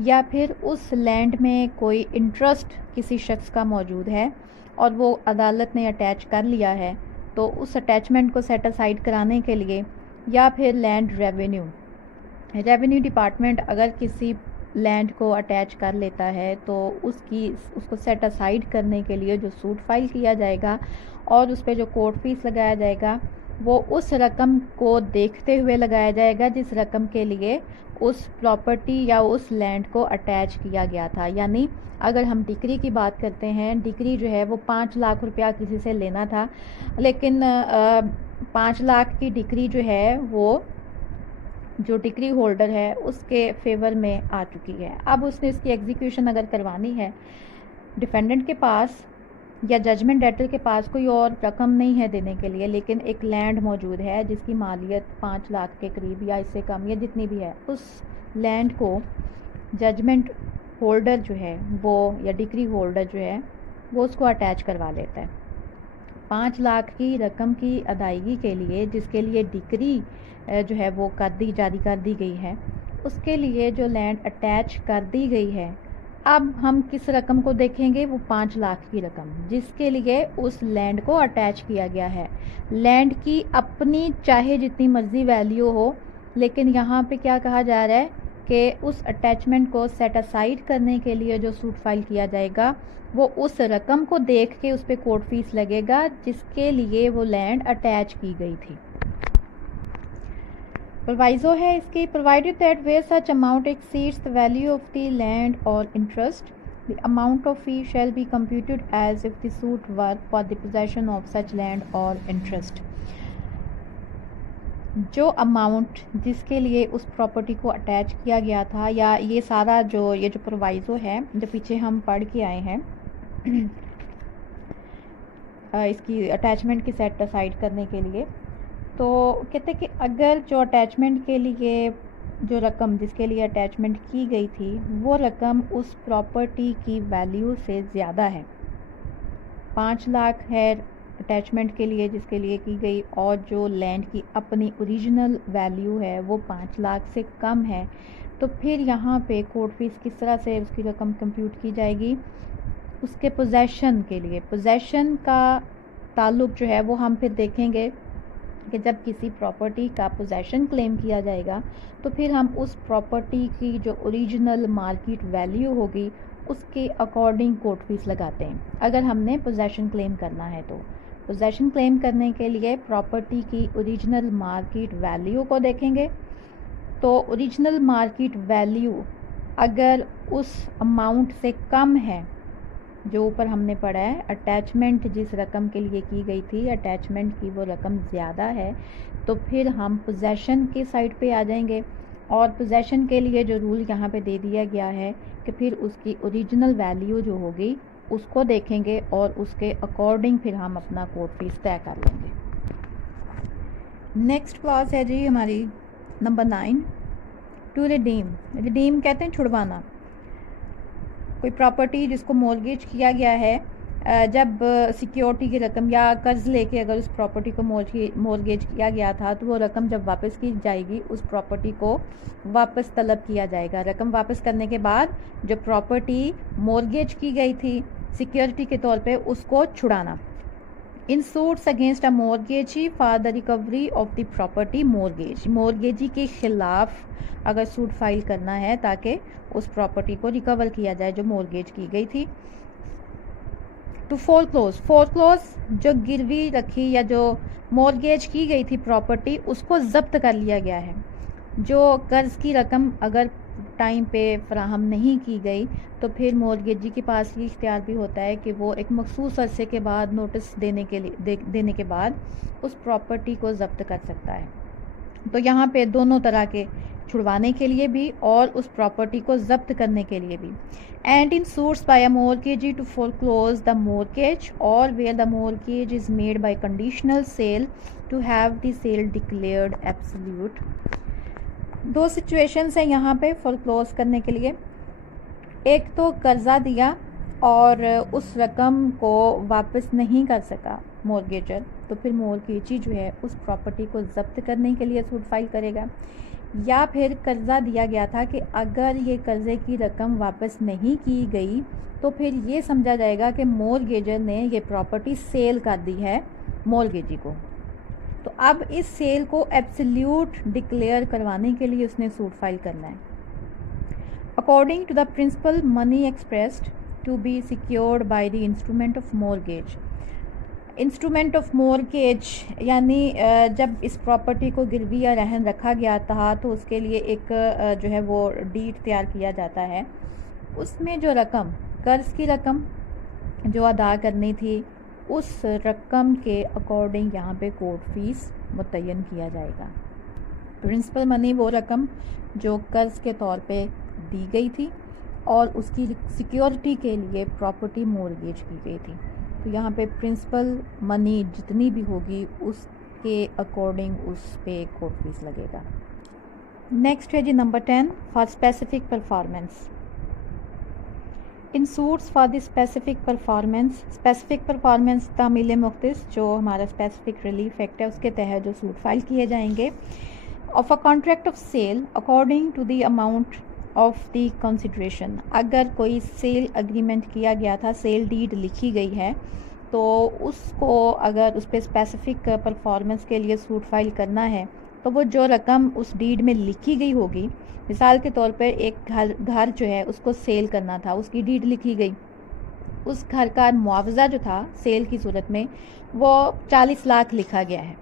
या फिर उस लैंड में कोई इंटरेस्ट किसी शख्स का मौजूद है और वो अदालत ने अटैच कर लिया है, तो उस अटैचमेंट को सेट असाइड कराने के लिए, या फिर लैंड रेवेन्यू डिपार्टमेंट अगर किसी लैंड को अटैच कर लेता है तो उसको सेट असाइड करने के लिए जो सूट फाइल किया जाएगा और उस पर जो कोर्ट फीस लगाया जाएगा वो उस रकम को देखते हुए लगाया जाएगा जिस रकम के लिए उस प्रॉपर्टी या उस लैंड को अटैच किया गया था। यानी अगर हम डिक्री की बात करते हैं, डिक्री जो है वो 5 लाख रुपया किसी से लेना था, लेकिन 5 लाख की डिक्री जो है वो जो डिक्री होल्डर है उसके फेवर में आ चुकी है। अब उसने इसकी एग्जीक्यूशन अगर करवानी है, डिफेंडेंट के पास या जजमेंट डेटर के पास कोई और रकम नहीं है देने के लिए, लेकिन एक लैंड मौजूद है जिसकी मालियत 5 लाख के करीब या इससे कम या जितनी भी है, उस लैंड को जजमेंट होल्डर जो है वो या डिक्री होल्डर जो है वो उसको अटैच करवा लेता है। 5 लाख की रकम की अदायगी के लिए जिसके लिए डिक्री जो है वो जारी कर दी गई है, उसके लिए जो लैंड अटैच कर दी गई है, अब हम किस रकम को देखेंगे, वो 5 लाख की रकम जिसके लिए उस लैंड को अटैच किया गया है। लैंड की अपनी चाहे जितनी मर्जी वैल्यू हो, लेकिन यहाँ पे क्या कहा जा रहा है कि उस अटैचमेंट को सेट असाइड करने के लिए जो सूट फाइल किया जाएगा वो उस रकम को देख के उस पर कोर्ट फीस लगेगा जिसके लिए वो लैंड अटैच की गई थी। प्रोवाइजो है इसकी, provided that where such amount exceeds the value of the land or interest, the amount of fee shall be computed as if the suit were for the possession of such land or interest. जो amount जिसके लिए उस property को attach किया गया था, या ये सारा ये जो प्रोवाइजो है जो पीछे हम पढ़ के आए हैं इसकी अटैचमेंट की सेट असाइड करने के लिए, तो कहते कि अगर जो अटैचमेंट के लिए जो रकम जिसके लिए अटैचमेंट की गई थी वो रकम उस प्रॉपर्टी की वैल्यू से ज़्यादा है, 5 लाख है अटैचमेंट के लिए जिसके लिए की गई, और जो लैंड की अपनी ओरिजिनल वैल्यू है वो 5 लाख से कम है, तो फिर यहाँ पे कोर्ट फीस किस तरह से उसकी रकम कंप्यूट की जाएगी। उसके पोजेशन के लिए, पोजेशन का ताल्लुक जो है वो हम फिर देखेंगे कि जब किसी प्रॉपर्टी का पोजेशन क्लेम किया जाएगा तो फिर हम उस प्रॉपर्टी की जो ओरिजिनल मार्केट वैल्यू होगी उसके अकॉर्डिंग कोर्ट फीस लगाते हैं। अगर हमने पोजेशन क्लेम करना है तो पोजेशन क्लेम करने के लिए प्रॉपर्टी की ओरिजिनल मार्केट वैल्यू को देखेंगे, तो ओरिजिनल मार्केट वैल्यू अगर उस अमाउंट से कम है जो ऊपर हमने पढ़ा है, अटैचमेंट जिस रकम के लिए की गई थी अटैचमेंट की वो रकम ज़्यादा है, तो फिर हम पोजेशन के साइड पे आ जाएंगे, और पोजेशन के लिए जो रूल यहाँ पे दे दिया गया है कि फिर उसकी ओरिजिनल वैल्यू जो होगी उसको देखेंगे और उसके अकॉर्डिंग फिर हम अपना कोर्ट फीस तय कर लेंगे। नेक्स्ट क्लॉज है जी हमारी नंबर 9, टू रिडीम। रिडीम कहते हैं छुड़वाना। कोई प्रॉपर्टी जिसको मॉर्गेज किया गया है, जब सिक्योरिटी की रकम या कर्ज लेके अगर उस प्रॉपर्टी को मॉर्गेज किया गया था तो वो रकम जब वापस की जाएगी उस प्रॉपर्टी को वापस तलब किया जाएगा। रकम वापस करने के बाद जो प्रॉपर्टी मॉर्गेज की गई थी सिक्योरिटी के तौर पे उसको छुड़ाना। In suits against a mortgagee for the recovery of the property mortgage, mortgagee के खिलाफ अगर सूट फाइल करना है ताकि उस प्रॉपर्टी को रिकवर किया जाए जो मॉर्गेज की गई थी। टू फोरक्लोज, फोरक्लोज जो गिरवी रखी या जो मॉर्गेज की गई थी प्रॉपर्टी उसको जब्त कर लिया गया है। जो कर्ज की रकम अगर टाइम पे फराहम नहीं की गई तो फिर मॉर्गेजी के पास ये इख्तियार भी होता है कि वो एक मखसूस अरसे के बाद नोटिस देने के बाद उस प्रॉपर्टी को जब्त कर सकता है। तो यहाँ पे दोनों तरह के, छुड़वाने के लिए भी और उस प्रॉपर्टी को जब्त करने के लिए भी। And in suits by a mortgagee to foreclose the mortgage or where the mortgage is made by conditional sale to have the sale declared absolute. दो सिचुएशंस हैं यहाँ पे फोरक्लोज करने के लिए। एक तो कर्जा दिया और उस रकम को वापस नहीं कर सका मॉर्गेजर, तो फिर मॉर्गेजी जो है उस प्रॉपर्टी को जब्त करने के लिए सूट फाइल करेगा। या फिर कर्जा दिया गया था कि अगर ये कर्जे की रकम वापस नहीं की गई तो फिर ये समझा जाएगा कि मॉर्गेजर ने ये प्रॉपर्टी सेल कर दी है मॉर्गेजी को। तो अब इस सेल को एब्सोल्यूट डिक्लेयर करवाने के लिए उसने सूट फाइल करना है। According to the principal money expressed to be secured by the instrument of mortgage. Instrument of mortgage यानी जब इस प्रॉपर्टी को गिरवी या रहन रखा गया था तो उसके लिए एक जो है वो डीड तैयार किया जाता है। उसमें जो रकम, कर्ज की रकम जो अदा करनी थी उस रकम के अकॉर्डिंग यहाँ पे कोर्ट फीस मुतय्यन किया जाएगा। प्रिंसिपल मनी वो रकम जो कर्ज के तौर पे दी गई थी और उसकी सिक्योरिटी के लिए प्रॉपर्टी मॉर्गेज की गई थी। तो यहाँ पे प्रिंसिपल मनी जितनी भी होगी उसके अकॉर्डिंग उस पे कोर्ट फीस लगेगा। नेक्स्ट है G number 10 for specific performance. In suits for the specific performance तामील मुख्तिस जो हमारा स्पेसिफिक रिलीफ एक्ट है उसके तहत जो सूट फाइल किए जाएंगे। Of a contract of sale according to the amount of the consideration, अगर कोई सेल अग्रीमेंट किया गया था, सेल डीड लिखी गई है तो उसको अगर उस पर स्पेसिफिक परफॉर्मेंस के लिए सूट फाइल करना है तो वो जो रकम उस डीड में लिखी गई होगी, मिसाल के तौर पर एक घर जो है उसको सेल करना था, उसकी डीड लिखी गई, उस घर का मुआवजा जो था सेल की सूरत में वो 40 लाख लिखा गया है।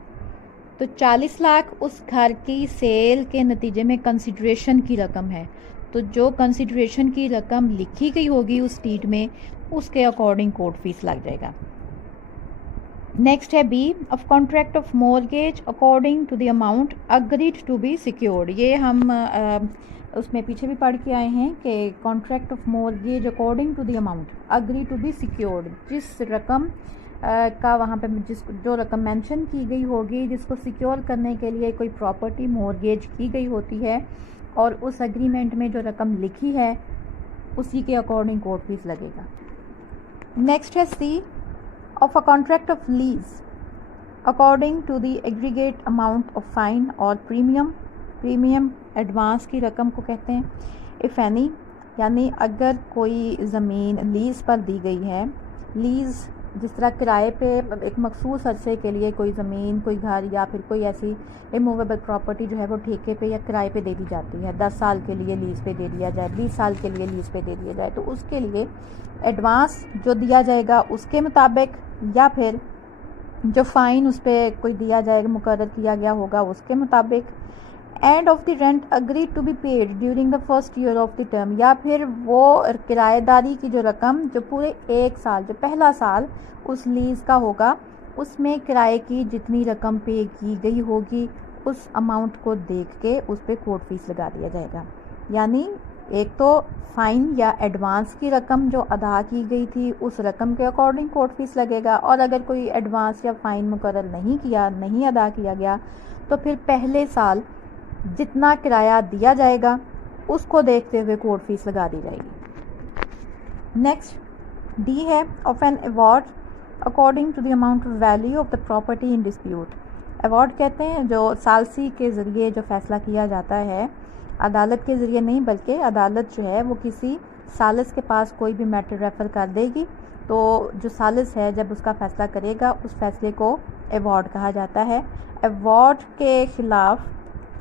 तो 40 लाख उस घर की सेल के नतीजे में कंसिडरेशन की रकम है। तो जो कंसिडरेशन की रकम लिखी गई होगी उस डीड में उसके अकॉर्डिंग कोर्ट फीस लग जाएगा। नेक्स्ट है B of contract of mortgage according to the amount agreed to be secured. ये हम उसमें पीछे भी पढ़ के आए हैं कि contract of mortgage according to the amount agree to be secured, जिस रकम का वहाँ पे जो रकम मेंशन की गई होगी जिसको सिक्योर करने के लिए कोई प्रॉपर्टी मॉर्गेज की गई होती है और उस एग्रीमेंट में जो रकम लिखी है उसी के अकॉर्डिंग कोर्ट फीस लगेगा। नेक्स्ट है C of a contract of lease according to the aggregate amount of fine or premium. Premium advance की रकम को कहते हैं। इफ़ एनी, यानी अगर कोई ज़मीन लीज़ पर दी गई है, लीज़ जिस तरह किराए पे एक मखसूस अरसे के लिए कोई ज़मीन, कोई घर या फिर कोई ऐसी इमूवेबल प्रॉपर्टी जो है वो ठेके पे या किराए पे दे दी जाती है, 10 साल के लिए लीज़ पे दे दिया जाए, 20 साल के लिए लीज़ पे दे दिया जाए, तो उसके लिए एडवांस जो दिया जाएगा उसके मुताबिक या फिर जो फ़ाइन उस पर कोई दिया जाएगा मुकर्रर किया गया होगा उसके मुताबिक। And of the rent agree to be paid during the first year of the term, या फिर वो किराएदारी की जो रकम जो पूरे 1 साल, जो पहला साल उस लीज़ का होगा उसमें किराए की जितनी रकम पे की गई होगी उस अमाउंट को देख के उस पर कोर्ट फीस लगा दिया जाएगा। यानी एक तो फ़ाइन या एडवांस की रकम जो अदा की गई थी उस रकम के अकॉर्डिंग कोर्ट फीस लगेगा, और अगर कोई एडवांस या फ़ाइन मुकर्रर नहीं अदा किया गया तो फिर पहले साल जितना किराया दिया जाएगा उसको देखते हुए कोर्ट फीस लगा दी जाएगी। नेक्स्ट डी है of an award according to the amount of value of the property in dispute. Award कहते हैं जो सालसी के ज़रिए जो फैसला किया जाता है, अदालत के ज़रिए नहीं बल्कि अदालत जो है वो किसी सालिस के पास कोई भी मैटर रेफ़र कर देगी तो जो सालिस है जब उसका फ़ैसला करेगा उस फैसले को अवॉर्ड कहा जाता है। अवॉर्ड के ख़िलाफ़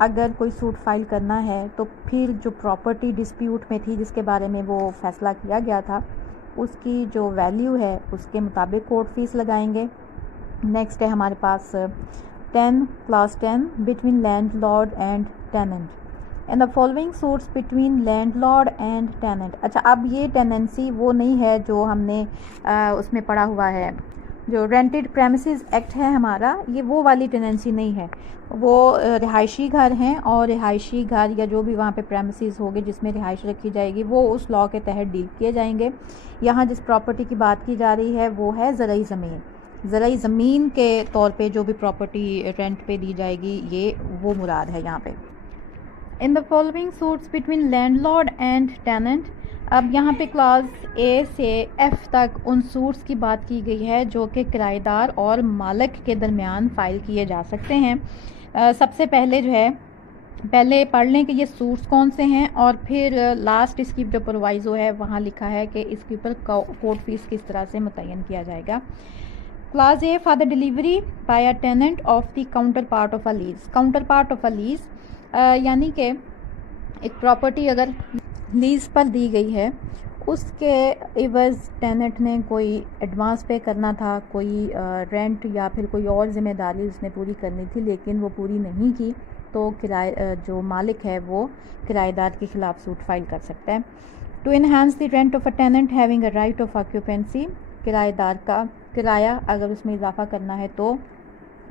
अगर कोई सूट फाइल करना है तो फिर जो प्रॉपर्टी डिस्प्यूट में थी जिसके बारे में वो फ़ैसला किया गया था उसकी जो वैल्यू है उसके मुताबिक कोर्ट फीस लगाएंगे। नेक्स्ट है हमारे पास 10 class 10 between landlord and tenant and the following suits between landlord and tenant. अच्छा, अब ये टेनेंसी वो नहीं है जो हमने उसमें पढ़ा हुआ है, जो रेंटेड प्रेमिसेस एक्ट है हमारा, ये वो वाली टेनेंसी नहीं है। वो रिहायशी घर हैं और रिहायशी घर या जो भी वहाँ पे प्रेमिसेस होंगे जिसमें रिहाइश रखी जाएगी वो उस लॉ के तहत डील किए जाएंगे। यहाँ जिस प्रॉपर्टी की बात की जा रही है वो है ज़रई ज़मीन। ज़रई ज़मीन के तौर पे जो भी प्रॉपर्टी रेंट पे दी जाएगी ये वो मुराद है यहाँ पे। In the following suits between landlord and tenant, अब यहाँ पे क्लास ए से एफ तक उन सूट्स की बात की गई है जो कि किराएदार और मालिक के दरमियान फ़ाइल किए जा सकते हैं। सबसे पहले जो है पहले पढ़ लें कि ये सूट्स कौन से हैं और फिर लास्ट इसकी जो प्रोवाइज़ो है वहाँ लिखा है कि इसके ऊपर कोर्ट फीस किस तरह से मुतय्यन किया जाएगा। Class A for the delivery by a tenant of the counterpart of a lease. Counterpart of a lease यानी कि एक प्रॉपर्टी अगर लीज़ पर दी गई है उसके इवज़ टेनेंट ने कोई एडवांस पे करना था, कोई रेंट या फिर कोई और ज़िम्मेदारी उसने पूरी करनी थी लेकिन वो पूरी नहीं की तो जो मालिक है वो किराएदार के ख़िलाफ़ सूट फाइल कर सकता है। To enhance the rent of a tenant having a right of occupancy, किराएदार का किराया अगर उसमें इजाफा करना है तो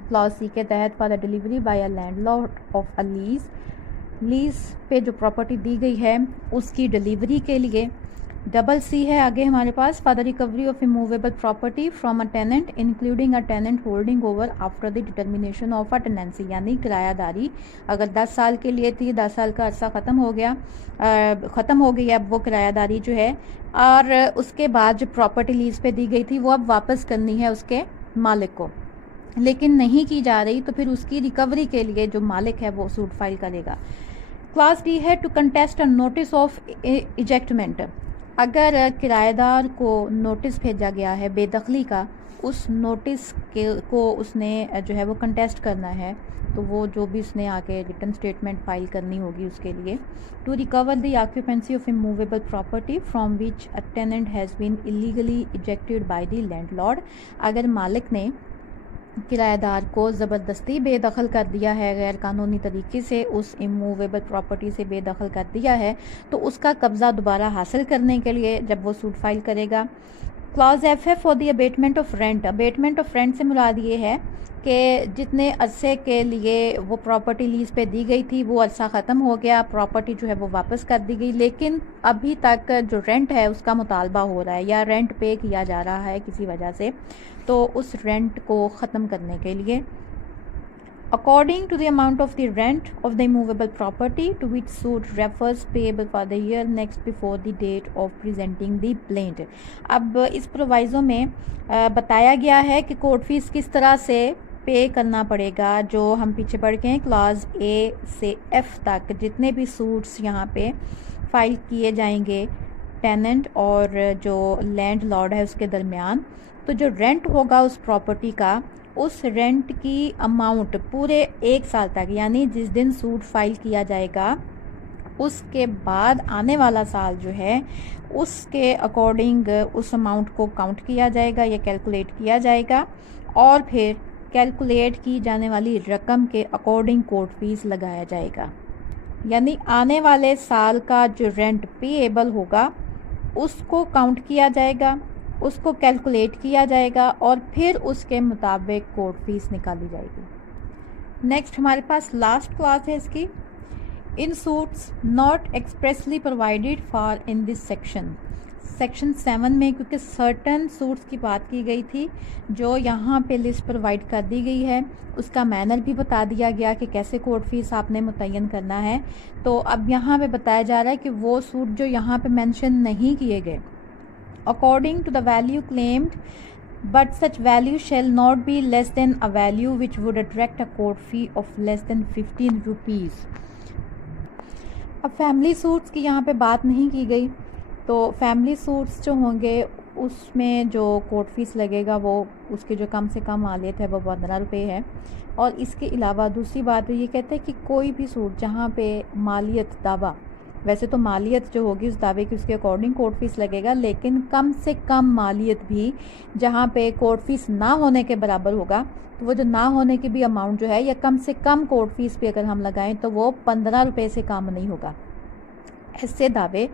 क्लॉज सी के तहत for the delivery by a landlord of a lease पे जो प्रॉपर्टी दी गई है उसकी डिलीवरी के लिए। डबल सी है आगे हमारे पास for the recovery of immovable property from a tenant including a tenant holding over after the determination of a tenancy, यानी किरायादारी अगर 10 साल के लिए थी, 10 साल का अरसा ख़त्म हो गई, अब वो किरायादारी जो है और उसके बाद जो प्रॉपर्टी लीज पे दी गई थी वो अब वापस करनी है उसके मालिक को, लेकिन नहीं की जा रही तो फिर उसकी रिकवरी के लिए जो मालिक है वो सूट फाइल करेगा। क्लास डी है to contest a notice of ejectment, अगर किराएदार को नोटिस भेजा गया है बेदखली का, उस नोटिस को उसने जो है वो कंटेस्ट करना है तो वो जो भी उसने आके रिटर्न स्टेटमेंट फाइल करनी होगी उसके लिए। To recover the occupancy of immovable property from which a tenant has been illegally ejected by the landlord, अगर मालिक ने किराएदार को ज़बरदस्ती बेदखल कर दिया है, गैर कानूनी तरीके से उस इमूवेबल प्रॉपर्टी से बेदखल कर दिया है तो उसका कब्ज़ा दोबारा हासिल करने के लिए जब वो सूट फाइल करेगा। क्लॉज एफ है for the abatement of rent. Abatement of rent से मुराद ये है कि जितने अरसे के लिए वो प्रॉपर्टी लीज पे दी गई थी वो अरसा ख़त्म हो गया, प्रॉपर्टी जो है वो वापस कर दी गई, लेकिन अभी तक जो रेंट है उसका मुतालबा हो रहा है या रेंट पे किया जा रहा है किसी वजह से, तो उस रेंट को ख़त्म करने के लिए according to the amount of the rent of the immovable property to which suit refers payable for the year next before the date of presenting the plaint। अब इस प्रोवाइज़ो में बताया गया है कि कोर्ट फीस किस तरह से पे करना पड़ेगा, जो हम पीछे पढ़ के हैं क्लास ए से एफ तक जितने भी सूट्स यहाँ पे फाइल किए जाएंगे टेनेंट और जो लैंड लॉर्ड है उसके दरमियान, तो जो रेंट होगा उस प्रॉपर्टी का, उस रेंट की अमाउंट पूरे 1 साल तक, यानी जिस दिन सूट फाइल किया जाएगा उसके बाद आने वाला साल जो है उसके अकॉर्डिंग उस अमाउंट को काउंट किया जाएगा या कैलकुलेट किया जाएगा और फिर कैलकुलेट की जाने वाली रकम के अकॉर्डिंग कोर्ट फीस लगाया जाएगा। यानी आने वाले साल का जो रेंट पेएबल होगा उसको काउंट किया जाएगा, उसको कैलकुलेट किया जाएगा और फिर उसके मुताबिक कोर्ट फीस निकाली जाएगी। नेक्स्ट हमारे पास लास्ट क्लास है इसकी, in suits not expressly provided for in this section. Section 7 में क्योंकि सर्टन सूट्स की बात की गई थी जो यहाँ पे लिस्ट प्रोवाइड कर दी गई है, उसका मैनर भी बता दिया गया कि कैसे कोर्ट फीस आपने मुतय्यन करना है। तो अब यहाँ पे बताया जा रहा है कि वो सूट जो यहाँ पे मेंशन नहीं किए गए, according to the value claimed, but such value shall not be less than a value which would attract a court fee of less than 15 rupees। अब फैमिली सूट्स की यहाँ पे बात नहीं की गई, तो फैमिली सूट्स जो होंगे उसमें जो कोर्ट फीस लगेगा वो उसकी जो कम से कम मालियत है वो 15 रुपये है। और इसके अलावा दूसरी बात ये कहते हैं कि कोई भी सूट जहाँ पे मालियत दावा, वैसे तो मालियत जो होगी उस दावे की उसके अकॉर्डिंग कोर्ट फीस लगेगा, लेकिन कम से कम मालियत भी जहाँ पे कोर्ट फीस ना होने के बराबर होगा, तो वो जो ना होने की भी अमाउंट जो है या कम से कम कोर्ट फीस भी अगर हम लगाएं तो वो 15 रुपये से कम नहीं होगा। ऐसे दावे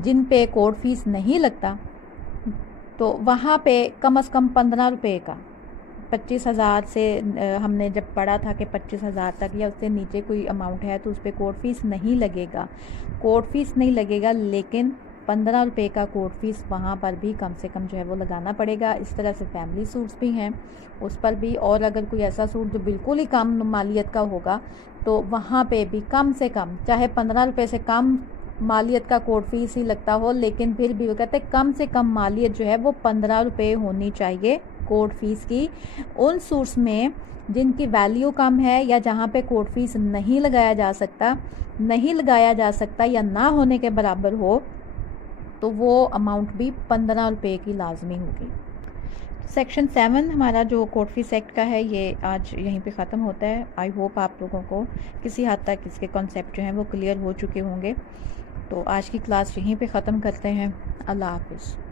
जिन पे कोर्ट फीस नहीं लगता तो वहाँ पे कम से कम 15 रुपये का, 25,000 से हमने जब पढ़ा था कि 25,000 तक या उससे नीचे कोई अमाउंट है तो उस पर कोर्ट फीस नहीं लगेगा, कोर्ट फीस नहीं लगेगा, लेकिन 15 रुपये का कोर्ट फीस वहाँ पर भी कम से कम जो है वो लगाना पड़ेगा। इस तरह से फैमिली सूट्स भी हैं उस पर भी। और अगर कोई ऐसा सूट जो बिल्कुल ही कम मालियत का होगा तो वहाँ पे भी कम से कम, चाहे 15 रुपये से कम मालियत का कोर्ट फीस ही लगता हो, लेकिन फिर भी वो कहते हैं कम से कम मालियत जो है वो 15 रुपये होनी चाहिए कोर्ट फीस की। उन सूट्स में जिनकी वैल्यू कम है या जहाँ पे कोर्ट फीस नहीं लगाया जा सकता या ना होने के बराबर हो, तो वो अमाउंट भी 15 रुपये की लाजमी होगी। सेक्शन 7 हमारा जो कोर्ट फीस एक्ट का है ये आज यहीं पे ख़त्म होता है। आई होप आप लोगों को किसी हद तक इसके कॉन्सेप्ट जो हैं वो क्लियर हो चुके होंगे। तो आज की क्लास यहीं पे ख़त्म करते हैं। अल्लाह हाफिज़।